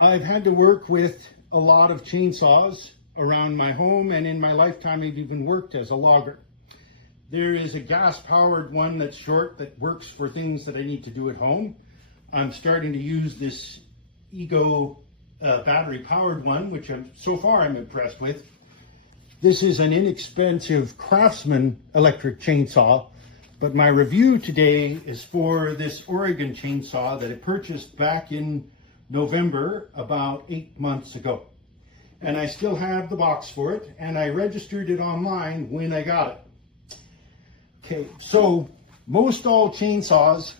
I've had to work with a lot of chainsaws around my home, and in my lifetime I've even worked as a logger. There is a gas-powered one that's short that works for things that I need to do at home. I'm starting to use this Ego battery-powered one, which so far I'm impressed with. This is an inexpensive Craftsman electric chainsaw, but my review today is for this Oregon chainsaw that I purchased back in November, about 8 months ago. And I still have the box for it, and I registered it online when I got it. Okay, so most all chainsaws,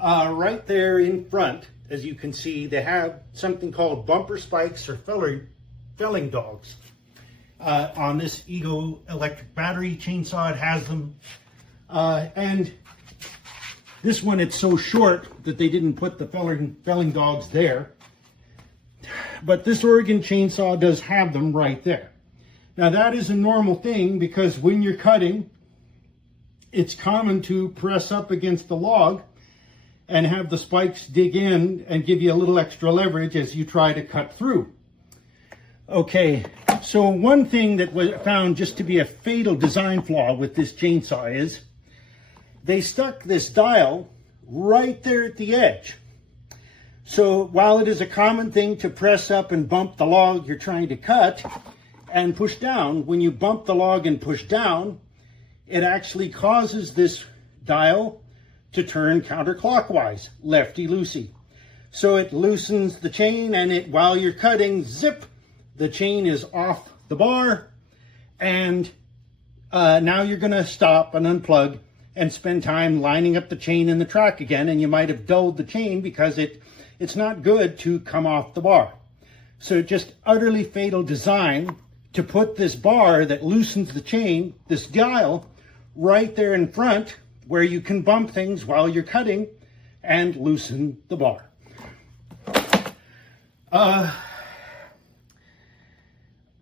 right there in front, as you can see, they have something called bumper spikes or felling dogs. On this Ego electric battery chainsaw, it has them. And this one, it's so short that they didn't put the felling dogs there. But this Oregon chainsaw does have them right there. Now that is a normal thing, because when you're cutting, it's common to press up against the log and have the spikes dig in and give you a little extra leverage as you try to cut through. Okay, so one thing that was found just to be a fatal design flaw with this chainsaw is they stuck this dial right there at the edge. So while it is a common thing to press up and bump the log you're trying to cut and push down, when you bump the log and push down, it actually causes this dial to turn counterclockwise, lefty-loosey. So it loosens the chain, and while you're cutting, zip, the chain is off the bar, and now you're going to stop and unplug and spend time lining up the chain in the track again, and you might have dulled the chain because it's not good to come off the bar. So just utterly fatal design to put this bar that loosens the chain, this dial, right there in front where you can bump things while you're cutting and loosen the bar.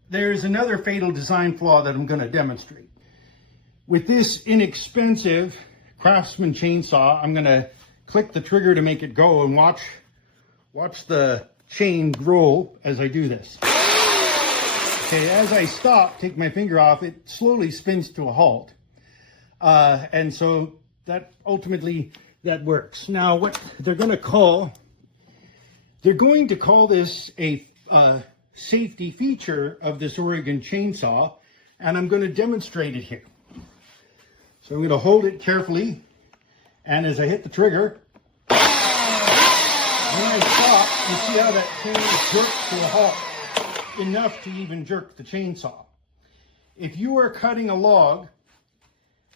There's another fatal design flaw that I'm going to demonstrate. With this inexpensive Craftsman chainsaw, I'm going to click the trigger to make it go and watch the chain roll as I do this. Okay, as I stop, take my finger off, it slowly spins to a halt. And so that ultimately, that works. Now what they're going to call this a safety feature of this Oregon chainsaw, and I'm going to demonstrate it here. So I'm going to hold it carefully, and as I hit the trigger, when I stop, you see how that chain jerks to a halt, enough to even jerk the chainsaw. If you are cutting a log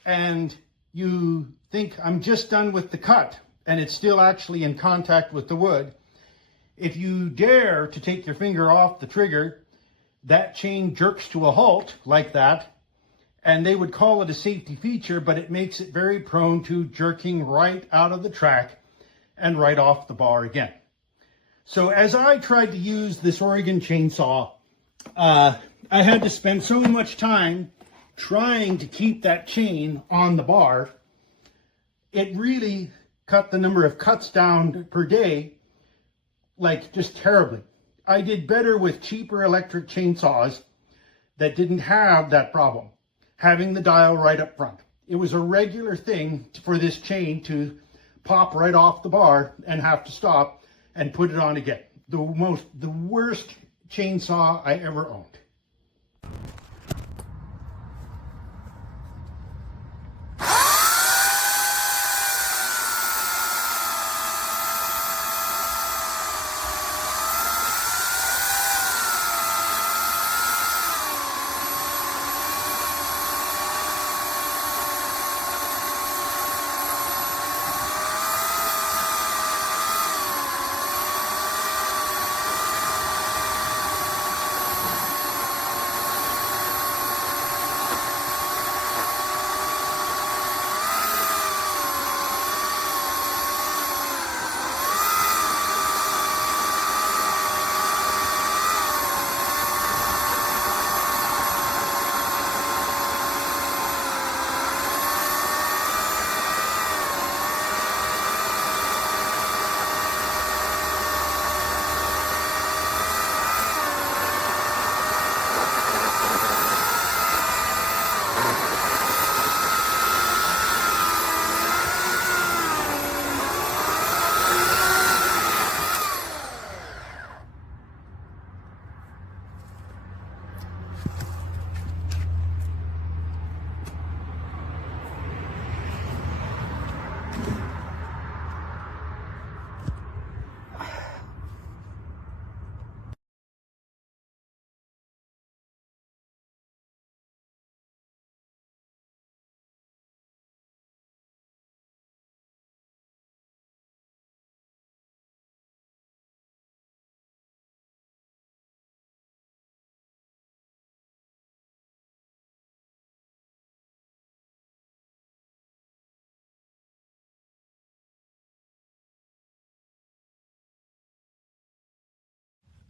and you think, I'm just done with the cut, and it's still actually in contact with the wood, if you dare to take your finger off the trigger, that chain jerks to a halt like that, and they would call it a safety feature, but it makes it very prone to jerking right out of the track and right off the bar again. So as I tried to use this Oregon chainsaw, I had to spend so much time trying to keep that chain on the bar. It really cut the number of cuts down per day, like just terribly. I did better with cheaper electric chainsaws that didn't have that problem, having the dial right up front. It was a regular thing for this chain to pop right off the bar and have to stop and put it on again. The worst chainsaw I ever owned.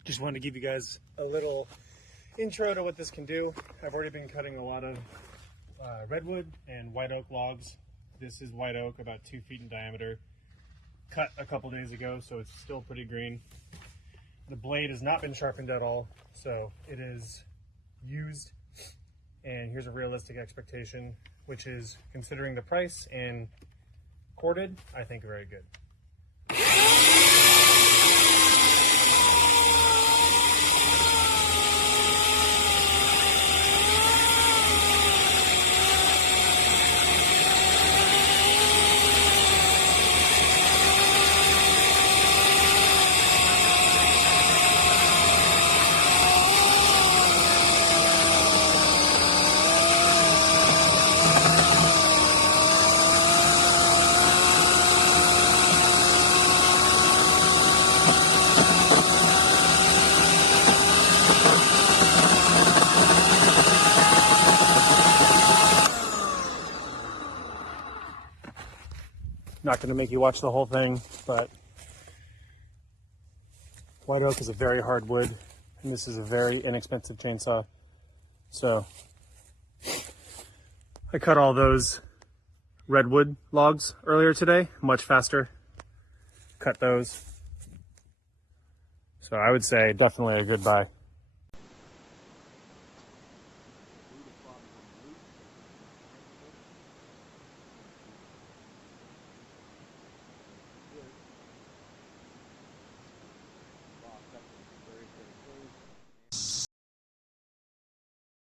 Just wanted to give you guys a little intro to what this can do. I've already been cutting a lot of redwood and white oak logs. This is white oak, about 2 feet in diameter. Cut a couple days ago, so it's still pretty green. The blade has not been sharpened at all, so it is used. And here's a realistic expectation, which is, considering the price and corded, I think very good. Not going to make you watch the whole thing, but white oak is a very hard wood, and this is a very inexpensive chainsaw. So I cut all those redwood logs earlier today, much faster. Cut those. So I would say definitely a good buy.